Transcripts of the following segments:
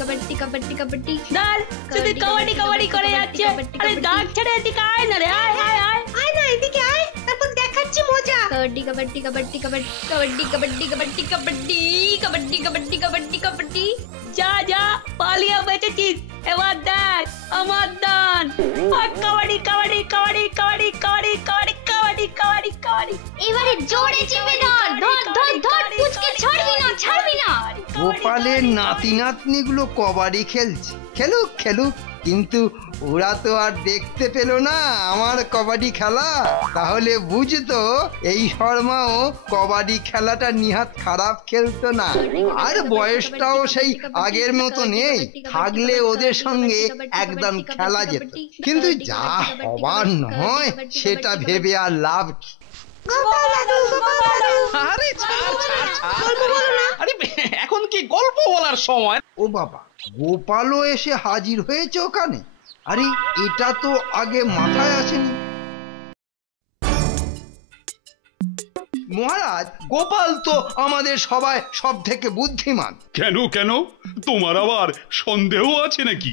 कबड्डी कबड्डी कबड्डी कबड्डी দাঁড় শুধু কবাডি কবাডি করে যাচ্ছে। আরে দাঁড় ছেড়ে এদিকে আয় না রে, আয় আয় আয় আয় না এদিকে আয়, তারপর দেখাচ্ছি মজা। कबड्डी कबड्डी कबड्डी कबड्डी कबड्डी कबड्डी कबड्डी कबड्डी कबड्डी कबड्डी कबड्डी যা যা পালিয়ে বেঁচেছিস, এবার দেখ আমার দান। কবাডি কবাডি কবাডি কবাডি কবাডি কবাডি কবাডি কবাডি কবাডি। এবারে জোরে চেপে ধর ধর ধর ধর, পুচকে ছাড়বি না ছাড়বি না। গোপালের নাতি নাতনিগুলো কবাডি খেলছে, খেলুক খেলুক, কিন্তু ওরা তো আর দেখতে পেল না আমার কবাডি খেলা, তাহলে বুঝতো এই শর্মাও কবাডি খেলাটা নিহাত খারাপ খেলতো না, আর বয়সটাও সেই আগের মতো নেই, থাকলে ওদের সঙ্গে একদম খেলা যেত। কিন্তু যা হবার নয় সেটা ভেবে আর লাভ কি? আরে ছাড় ছাড় ছাড়, আরে এখন কি গল্প বলার সময়? ও বাবা, গোপালও এসে হাজির হয়েছে ওখানে। আরে এটা তো আগে মাথায় আসেনি। মহারাজ, গোপাল তো আমাদের সবাই সব থেকে বুদ্ধিমান। কেন কেন, তোমার আবার সন্দেহ আছে নাকি?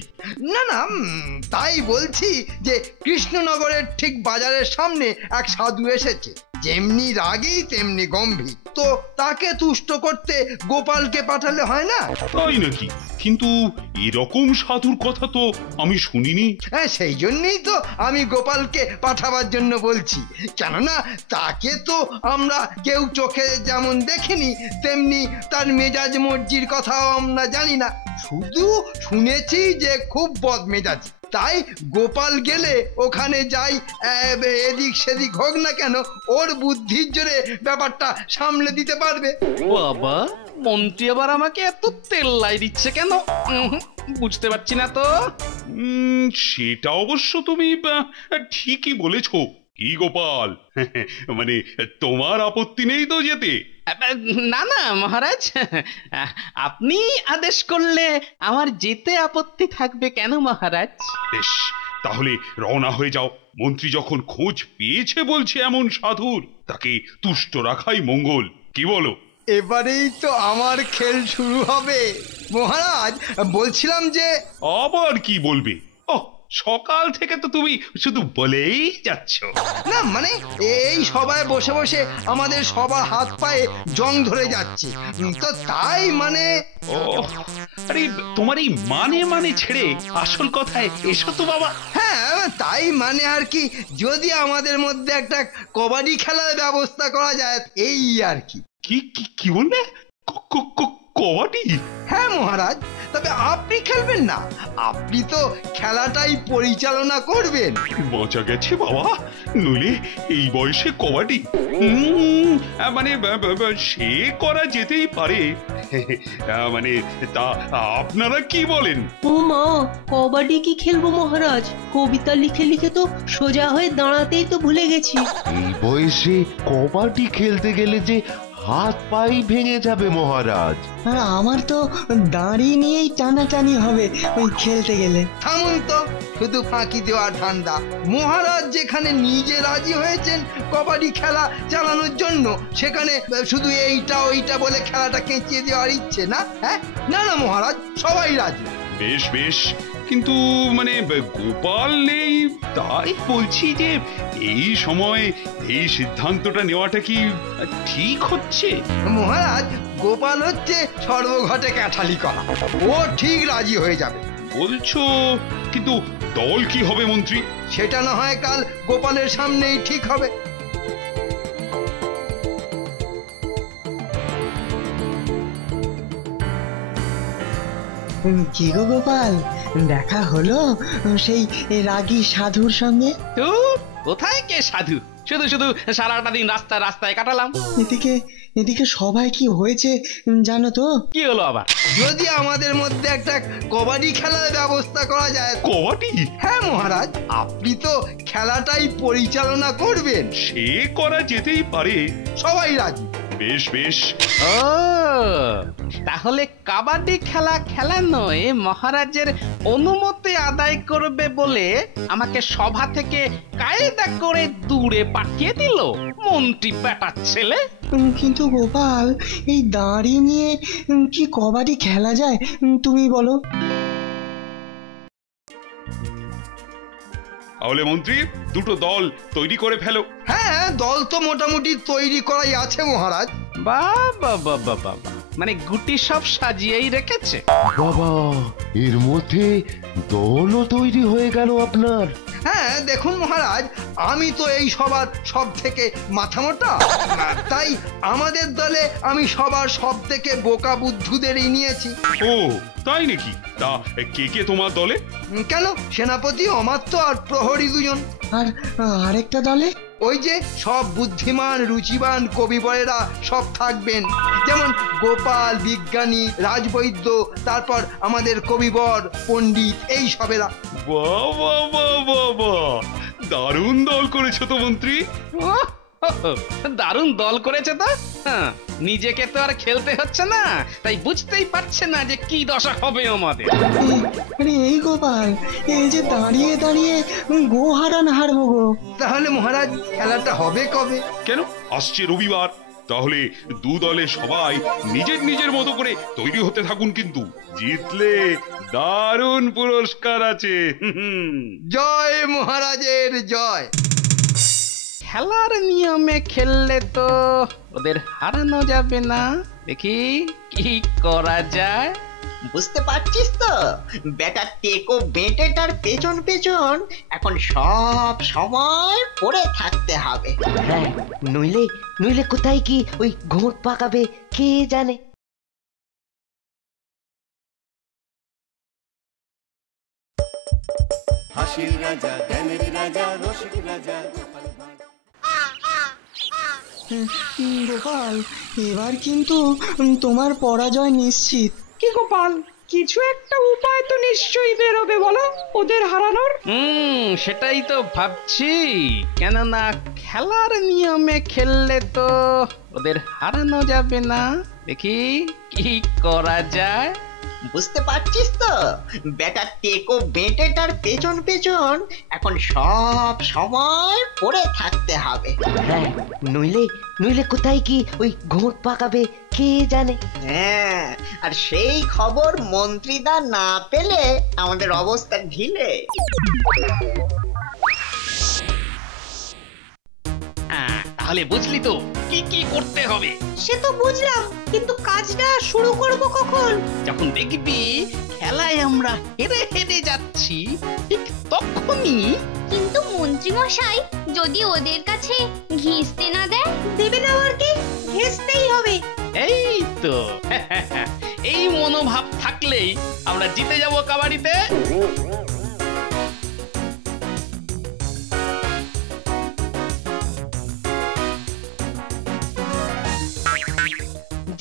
না না, তাই বলছি যে কৃষ্ণনগরের ঠিক বাজারের সামনে এক সাধু এসেছে, যেমনি রাগী তেমনি গম্ভীর, তো তাকে তুষ্ট করতে গোপালকে পাঠালে হয় না? তাই নাকি? কিন্তু এরকম সাধুর কথা তো আমি শুনিনি। হ্যাঁ, সেই জন্যই তো আমি গোপালকে পাঠাবার জন্য বলছি, কেননা তাকে তো আমরা কেউ চোখে যেমন দেখিনি, তেমনি তার মেজাজ মর্জির কথাও আমরা জানি না, শুধু শুনেছি যে খুব বদমেজাজি। তাই গোপাল গেলে ওখানে যাই, এদিক সেদিক হোক না কেন, ওর বুদ্ধির জোরে ব্যাপারটা সামলে দিতে পারবে। বাবা, মন্ত্রী আবার আমাকে এত তেল লাই দিচ্ছে কেন? বুঝতে পারছি না তো। সেটা অবশ্য তুমি ঠিকই বলেছ। কি গোপাল, মানে তোমার আপত্তি নেই তো যেতে? না না মহারাজ, আপনি আদেশ করলে আমার যেতে আপত্তি থাকবে কেন মহারাজ? বেশ, তাহলে রওনা হয়ে যাও। মন্ত্রী যখন খোঁজ পেয়েছে বলছে এমন সাধুর, তাকে তুষ্ট রাখাই মঙ্গল। কি বলো? এবারেই তো আমার খেল শুরু হবে মহারাজ। বলছিলাম যে, আবার কি বলবে? সকাল থেকে তো তুমি শুধু বলেই যাচ্ছ। না মানে এই সবাই বসে বসে আমাদের সবার হাত পায়ে জং ধরে যাচ্ছে, তো তাই মানে। ও আরে, তোমার এই মানে ছেড়ে আসল কথায় এসো তো বাবা। হ্যাঁ, তাই মানে আর কি, যদি আমাদের মধ্যে একটা কবাডি খেলার ব্যবস্থা করা যায়, এই আর কি। কি কি কি বললে? কবাডি? হ্যাঁ মহারাজ, তবে আপনি খেলবেন না, আপনি তো খেলাটাই পরিচালনা করবেন। মজা গেছে বাবা, নইলে এই বয়সে কবাডি মানে সে করা যেতেই পারে। মানে তা আপনারা কি বলেন? ও মা, কবাডি কি খেলবো মহারাজ? কবিতা লিখে লিখে তো সোজা হয়ে দাঁড়াতেই তো ভুলে গেছি। এই বয়সে কবাডি খেলতে গেলে যে হাত পাই ভেঙে যাবে মহারাজ। আমার তো দাঁড়ি নিয়েই টানাটানি হবে ওই খেলতে গেলে। থামুন তো, শুধু ফাঁকি দেওয়া ধান্দা। মহারাজ যেখানে নিজে রাজি হয়েছেন কবাডি খেলা চালানোর জন্য, সেখানে শুধু এইটা ওইটা বলে খেলাটা কেঁচিয়ে দেওয়ার ইচ্ছে না? হ্যাঁ, না না মহারাজ, সবাই রাজি। বেশ বেশ, কিন্তু মানে গোপাল নেই, তাই বলছি যে এই সময় এই সিদ্ধান্তটা নেওয়াটা কি ঠিক হচ্ছে? মহারাজ, গোপাল হচ্ছে সর্বঘটে ক্যাঠালি করা, ও ঠিক রাজি হয়ে যাবে। বলছো, কিন্তু দল কি হবে মন্ত্রী? সেটা না হয় কাল গোপালের সামনেই ঠিক হবে। কি গো গোপাল, দেখা হলো সেই রাগী সাধুর সঙ্গে? তো কোথায় কে সাধু, শুধু শুধু সারাটা দিন রাস্তায় রাস্তায় কাটালাম। এদিকে সবাই কি হয়েছে জানো তো? কি হলো আবার? যদি আমাদের মধ্যে একটা কবাডি খেলার ব্যবস্থা করা যায়। কবাডি? হ্যাঁ মহারাজ, আপনি তো খেলাটাই পরিচালনা করবেন। সে করা যেতেই পারে, সবাই রাজি। বেশ বেশ। ও তাহলে কাবাডি খেলা নয়, মহারাজের অনুমতি আদায় করবে বলে আমাকে সভা থেকে কায়দা করে দূরে পাঠিয়ে দিল মন্ত্রী বেটার ছেলে। কিন্তু গোপাল, এই দাঁড়ি নিয়ে কি কবাডি খেলা যায় তুমি বলো? তাহলে মন্ত্রী দুটো দল তৈরি করে ফেলো। হ্যাঁ, দল তো মোটামুটি তৈরি করাই আছে মহারাজ। বাবা বাবা বাবা, মানে গুটি সব সাজিয়েই রেখেছে। বাবা, এর মধ্যে দলও তৈরি হয়ে গেল আপনার? হ্যাঁ দেখুন মহারাজ, আমি তো এই সবার সব থেকে মাথা মোটা, তাই আমাদের দলে আমি সবার সব থেকে বোকা বুদ্ধুদেরই নিয়েছি। ও তাই নাকি? তা কে কে তোমার দলে? কেন, সেনাপতি অমাত্য আর প্রহরী দুজন। আর আরেকটা দলে? ওই যে সব বুদ্ধিমান রুচিবান কবিবরেরা সব থাকবেন, যেমন গোপাল, বিজ্ঞানী, রাজবৈদ্য, তারপর আমাদের কবিবর, পণ্ডিত, এই সবেরা। বাবা বাবা বাবা, দারুণ দল করেছো তো মন্ত্রী। দারুণ দল করেছে তো। হ্যাঁ, নিজেকে তো আর খেলতে হচ্ছে না, তাই বুঝতেই পারছে না যে কি দশা হবে আমাদের। আরে এই গোপাল, এই যে দাঁড়িয়ে দাঁড়িয়ে গো হারবো গো। তাহলে মহারাজ খেলাটা হবে কবে? কেন, আসছে রবিবার। তাহলে দু দলে সবাই নিজের নিজের মতো করে তৈরি হতে থাকুন, কিন্তু জিতলে দারুণ পুরস্কার আছে। জয় মহারাজের জয়। খেলার নিয়মে খেললে তো ওদের হারানো যাবে না, দেখি কি করা যায়। বুঝতে পারছিস তো, বেটা টেকো বেটেটার পেছন পেছন এখন সব সময় পড়ে থাকতে হবে। হ্যাঁ, নইলে কোথায় কি ওই ঘোট পাকাবে কে জানে। হাসির রাজা, জ্ঞানের রাজা, রসিক রাজা। গোপাল, এবার কিন্তু তোমার পরাজয় নিশ্চিত। কি গোপাল, কিছু একটা উপায় তো নিশ্চয়ই বেরোবে বলো ওদের হারানোর। সেটাই তো ভাবছি, কেননা খেলার নিয়মে খেললে তো ওদের হারানো যাবে না, দেখি কি করা যায়। বুঝতে পারছিস তো, বেটা টেকো বেটেটার পেছন পেছন এখন সব সময় পড়ে থাকতে হবে। হ্যাঁ, নইলে কোথায় কি ওই ঘোট পাকাবে কে জানে। হ্যাঁ, আর সেই খবর মন্ত্রীদা না পেলে আমাদের অবস্থা ঢিলে। তাহলে বুঝলি তো কি কি করতে হবে? সে তো বুঝলাম, কিন্তু কাজটা শুরু করব কখন? যখন দেখবি খেলায় আমরা হেরে হেরে যাচ্ছি, ঠিক তখনই। কিন্তু মন্ত্রী মশাই, যদি ওদের কাছে ঘেঁষতে না দেয়? দেবে না আর কি, ঘেঁষতেই হবে। এই তো এই মনোভাব থাকলেই আমরা জিতে যাব কাবাডিতে।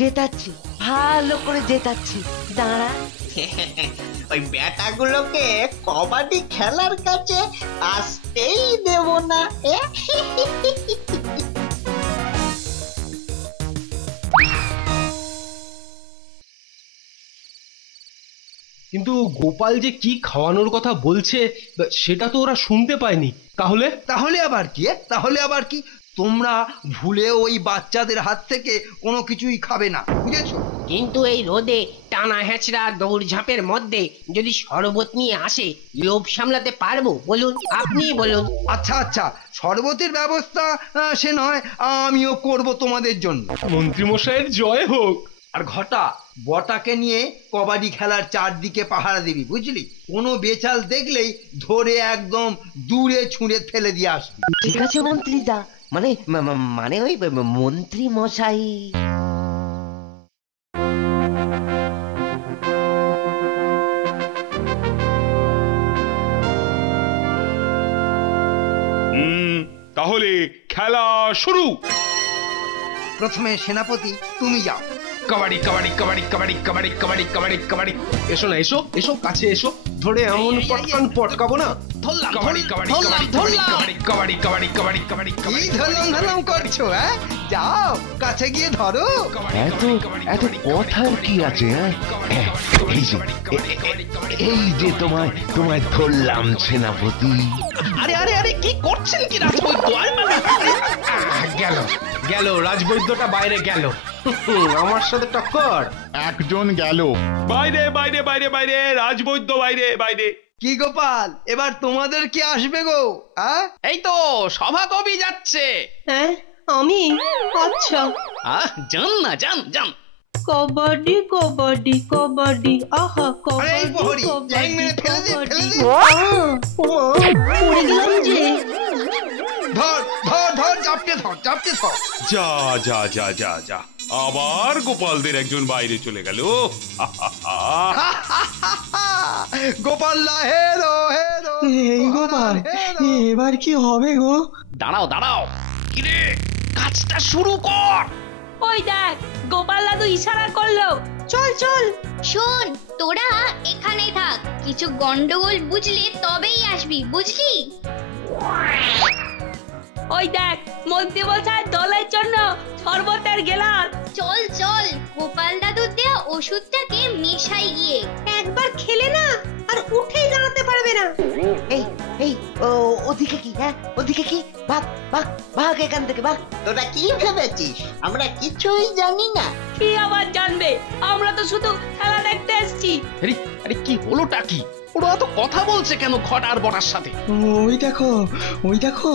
জেতাচ্ছি, ভালো করে জেতাচ্ছি, দাঁড়া। ওই বেটাগুলোকে কবাডি খেলার কাছে আসতেই দেব না। কিন্তু গোপাল যে কি খাওয়ানোর কথা বলছে সেটা তো ওরা শুনতে পায়নি। তাহলে আবার কি তোমরা ভুলে ওই বাচ্চাদের হাত থেকে কোনো কিছুই খাবে না, বুঝেছো? কিন্তু এই রোদে টানা হেঁচড়া দৌড়ঝাঁপের মধ্যে যদি শরবত নিয়ে আসে, লোভ সামলাতে পারবো বলুন? আপনি বলুন। আচ্ছা, শরবতের ব্যবস্থা সে নয় আমিও করব তোমাদের জন্য। মন্ত্রী মশাইয়ের জয় হোক। আর ঘটা, বটাকে নিয়ে কবাডি খেলার চারদিকে পাহারা দিবি, বুঝলি? কোনো বেচাল দেখলেই ধরে একদম দূরে ছুঁড়ে ফেলে দিয়ে আসবি। ঠিক আছে মন্ত্রীদা, মানে ওই মন্ত্রী মশাই। তাহলে খেলা শুরু। প্রথমে সেনাপতি তুমি যাও। কাবাডি কাবাডি কাবাডি কাবাডি কাবাডি কাবাডি কাবাডি কাবাডি। এসো না, এসো এসো, কাছে এসো। ধরে এমন পটকান পটকাবো না। কাবাডি কাবাডি কাবাডি কাবাডি কাবাডি কাবাডি কাবাডি কাবাডি। কি ধরলাম করছো? হ্যাঁ, যাও কাছে গিয়ে ধরো। এত কথার কি আছে? এই যে তোমায় ধরলাম সেনাপতি। আরে আরে আরে, কি করছেন কি রাজবৈদ্য? গেল গেল রাজবৈদ্যটা বাইরে গেল। আমার সাথে টক্কর। একজন গেল। বাইরে বাইরে বাইরে বাইরে, রাজবৈদ্য বাইরে বাইরে। কি গোপাল, এবার তোমাদের কি আসবে গো? এই তো সভাকবি যাচ্ছে। হ্যাঁ আমি? আচ্ছা যান না, যান যান। কবাডি কবাডি কবাডি, আহা কবাডি কবাডি পড়ে গেলাম যে। ধর ধর ধর, চাপকে ধর, চাপকে ধর। যা যা যা যা যা, আবার গোপালদের একজন বাইরে চলে গেল। গোপাল হেরো হেরো। এই গোপাল, এবার কি হবে গো? দাঁড়াও দাঁড়াও, কিরে কাজটা শুরু কর। ওই দেখ গোপাল দাদু ইশারা করলো। চল চল। শোন, তোরা এখানেই থাক, কিছু গন্ডগোল বুঝলে তবেই আসবি, বুঝলি? ওই দেখ মন্ত্রী মশাই দলের জন্য শরবতের গেলাস। চল চল, গোপাল দাদুর দেয়া ওষুধটাকে মেশাই গিয়ে। একবার খেলে না আর উঠেই দাঁড়াতে পারবে না। এই এই ওদিকে কি? হ্যাঁ ওদিকে কি? ভাগ ভাগ ভাগ এখান থেকে ভাগ। তোরা কি ভেবেছিস আমরা কিছুই জানি না? কি আবার জানবে, আমরা তো শুধু খেলা দেখতে এসেছি। আরে আরে কি হলোটা কি? ওরা তো কথা বলছে কেন ঘট আর বটার সাথে? ওই দেখো, ওই দেখো,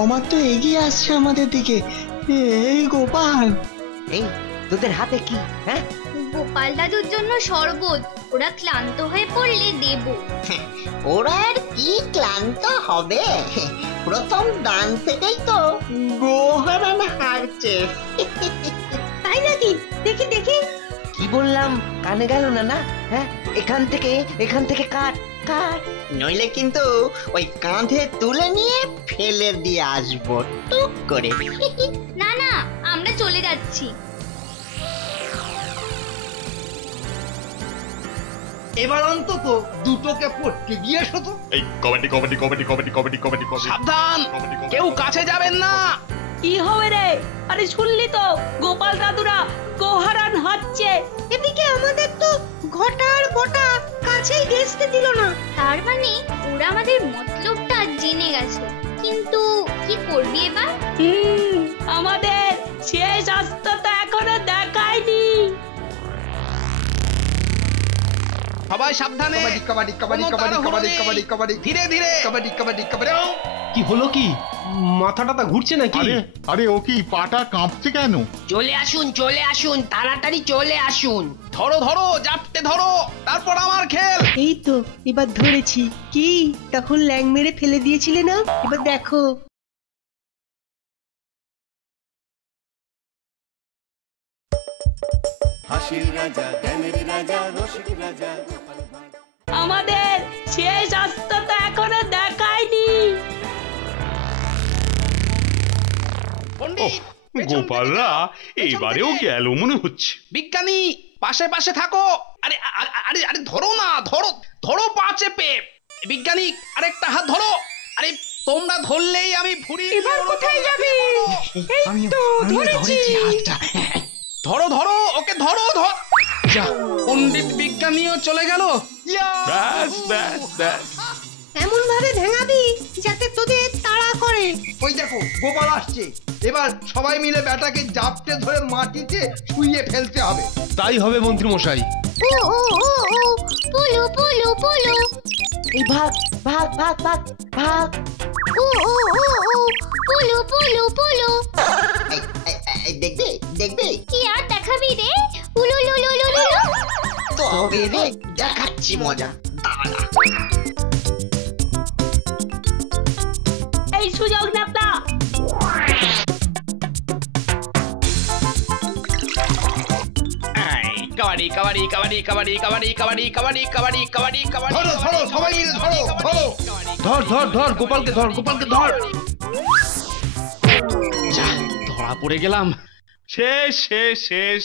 অমার তো এগিয়ে আসছে আমাদের দিকে। এই গোপাল, এই তোদের হাতে কি? হ্যাঁ গোপাল দাদুর জন্য শরবত, ওরা ক্লান্ত হয়ে পড়লে দেব। ওরা আর কি ক্লান্ত হবে? প্রথম দান থেকেই তো গোহারান হারছে। তাই নাকি? দেখি দেখি। কি বললাম কানে গেল না? না হ্যাঁ, এখান থেকে কাট কাট, নইলে কিন্তু ওই কাঁধে তুলে নিয়ে ফেলে দিয়ে আসবো টুক করে। না না, আমরা চলে যাচ্ছি। এবার অন্তত দুটোকে পড়তে গিয়ে এসো তো। এই কবাডি কবাডি কবাডি কবাডি কবাডি কবাডি কবাডি। সাবধান, কেউ কাছে যাবেন না। কি হবে রে? আরে শুনলি তো গোপাল দাদুরা গোহারান হচ্ছে। এদিকে আমাদের তো ঘটার বটা কাছেই ঘেঁষতে দিল না। তার মানে ওরা আমাদের মতলবটা জেনে গেছে, কিন্তু কি করবি এবার? আমাদের শেষ অস্ত্র তো এখনো দেখায়নি। সবাই সাবধানে। কবাডি কবাডি কবাডি কবাডি কবাডি কবাডি, ধীরে ধীরে কবাডি কবাডি কবাডি। কি হলো কি? মাথা টাথা ঘুরছে নাকি? আরে ও কি পাটা কাঁপছে কেন? চলে আসুন, তাড়াতাড়ি চলে আসুন। ধরো ধরো, জাপটে ধরো, তারপর আমার খেল। এই তো এবার ধরেছি। কি তখন ল্যাং মেরে ফেলে দিয়েছিলে না? এবার দেখো। হাসির রাজা, জ্ঞানের রাজা, রসিক রাজা। আমাদের শেষ অস্ত্র তো এখনো দেখায়নি। গোপালরা এবারেও গেল মনে হচ্ছে। বিজ্ঞানী পাশে পাশে থাকো। আরে আরে আরে ধরো না, ধরো ধরো পা চেপে। বিজ্ঞানী আরেকটা হাত ধরো। আরে তোমরা ধরলেই আমি ভুঁড়ি। এবার কোথায় যাবে? এই তো ধরেছি হাতটা। ধরো ধরো, ওকে ধরো ধর। যা, পণ্ডিত বিজ্ঞানীও চলে গেল। ব্যাস ব্যাস ব্যাস। এমন ভাবে ভেঙাবি যাতে তোদের তাড়া করে। ওই দেখো গোপাল আসছে। এবার সবাই মিলে ব্যাটাকে জাপটে ধরে মাটিতে শুইয়ে ফেলতে হবে। তাই হবে মন্ত্রী মশাই। ও ও ও ও, পুলু পুলু পুলু। এই ভাগ ভাগ ভাগ ভাগ ভাগ। ও ও ও ও, পুলু পুলু পুলু। দেখবে দেখবে কি আর দেখাবি রে? উলু লু লু লু লু। তবে রে দেখাচ্ছি মজা, দাঁড়া। এই সুযোগ নাপলা। কাবাডি কাবাডি কাবাডি কাবাডি কাবাডি কাবাডি কাবাডি কাবাডি কাবাডি কাবাডি। ধরো ধরো, সবাই মিলে ধরো ধরো। ধর ধর ধর, গোপালকে ধর, গোপালকে ধর। যা, ধরা পড়ে গেলাম। শেষ শেষ শেষ,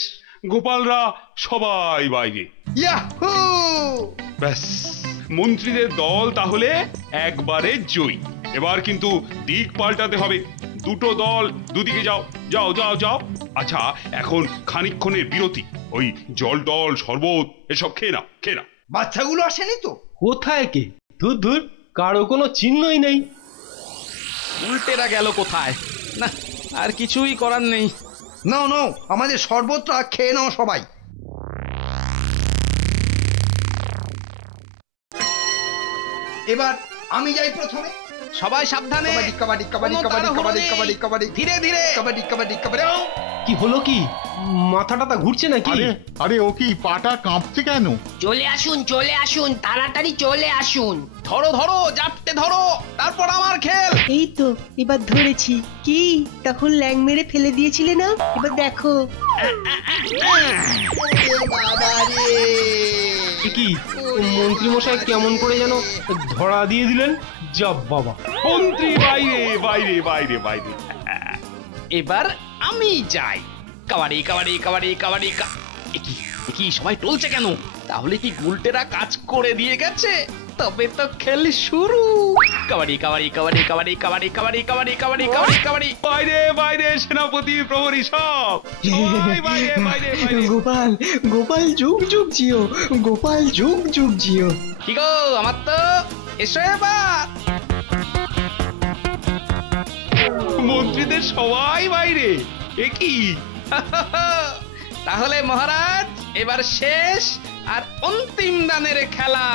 গোপালরা সবাই বাইরে। ইয়াহু! ব্যাস, মন্ত্রীদের দল তাহলে একবারে জয়ী। এবার কিন্তু দিক পাল্টাতে হবে। দুটো দল দুদিকে যাও, যাও যাও যাও। আচ্ছা, এখন খানিকক্ষণের বিরতি। ওই জল টল শরবত এসব খেয়ে না, খেয়ে না। বাচ্চাগুলো আসেনি তো? কোথায় কে? ধুর ধুর, কারো কোনো চিহ্নই নেই। উল্টেরা গেল কোথায়? না, আর কিছুই করার নেই। নাও নাও, আমাদের শরবতটা খেয়ে নাও সবাই। এবার আমি যাই প্রথমে। সবাই সাবধানে। কাবাডি কাবাডি কাবাডি কাবাডি কাবাডি কাবাডি, ধীরে ধীরে কাবাডি কাবাডি কাবাডি। কি হলো কি? মাথাটা ঘুরছে নাকি? আরে ও কি পাটা কাঁপছে কেন? চলে আসুন তাড়াতাড়ি চলে আসুন। ধরো ধরো, জাপটে ধরো, তারপর আমার খেল। এই তো এবার ধরেছি। কি তখন ল্যাং মেরে ফেলে দিয়েছিলে না? এবার দেখো। কি মন্ত্রী মশাই কেমন করে যেন ধরা দিয়ে দিলেন? যা বাবা, মন্ত্রী বাইরে বাইরে বাইরে বাইরে। এবার আমি যাই। কাবাডি কাবাডি কাবাডি কাবাডি। কি সবাই টলছে কেন? তাহলে কি গুলটেরা কাজ করে দিয়ে গেছে? তবে তো খেল শুরু। কাবাডি কাবাডি কাবাডি কাবাডি কাবাডি কাবাডি কাবাডি কাবাডি কাবাডি কাবাডি। বাইরে বাইরে সেনাপতি প্রহরী সব বাইরে বাইরে বাইরে। গোপাল গোপাল যুগ যুগ জিও, গোপাল যুগ যুগ জিও। কি গো আমার তো, এসো এবার। মন্ত্রীদের সবাই বাইরে, এ কি? তাহলে মহারাজ এবার শেষ আর অন্তিম দানের খেলা।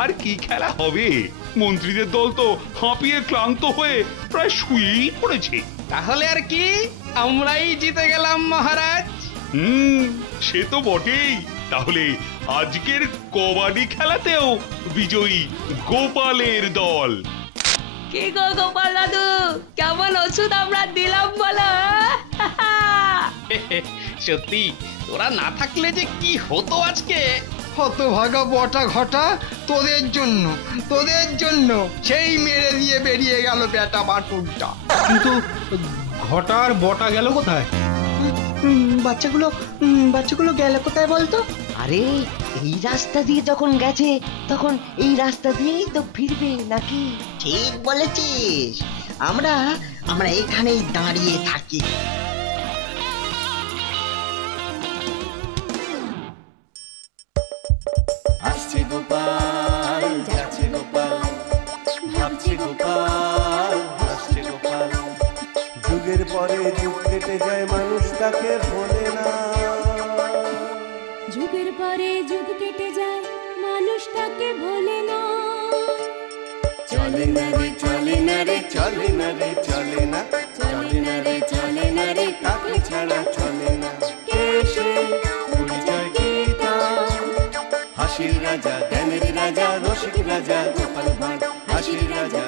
আর কি খেলা হবে? মন্ত্রীদের দল তো হাঁপিয়ে ক্লান্ত হয়ে প্রায় শুয়েই পড়েছে। তাহলে আর কি, আমরাই জিতে গেলাম মহারাজ। সে তো বটেই। তাহলে আজকের কবাডি খেলাতেও বিজয়ী গোপালের দল। কি গো গোপাল দাদু, কেমন ওষুধ আমরা দিলাম বলো? সত্যি তোরা না থাকলে যে কি হতো আজকে। হতভাগা বটা ঘটা, তোদের জন্য তোদের জন্য সেই মেরে দিয়ে বেরিয়ে গেল বেটা বাটুলটা। কিন্তু ঘটা আর বটা গেল কোথায়? বাচ্চাগুলো গেল কোথায় বলতো? আরে এই রাস্তা দিয়ে যখন গেছে তখন এই রাস্তা দিয়েই তো ফিরবে নাকি? ঠিক বলেছিস, আমরা এখানেই দাঁড়িয়ে থাকি। আসছে গোপাল, যাচ্ছে গোপাল, ভাবছে গোপাল, হাসছে গোপাল। যুগের পরে যুগ কেটে যায়, মানুষ তাকে ভোলে না। যুগের পরে যুগ কেটে যায়, মানুষ তাকে ভোলে না। চলে না রে চলে না রে চলে না রে চলে না, চলে না রে চলে না রে, তাকে ছাড়া চলে না। কে সে? পরিচয় কি তার? হাসির রাজা, জ্ঞানের রাজা, রসিক রাজা গোপাল ভাঁড়। হাসির রাজা।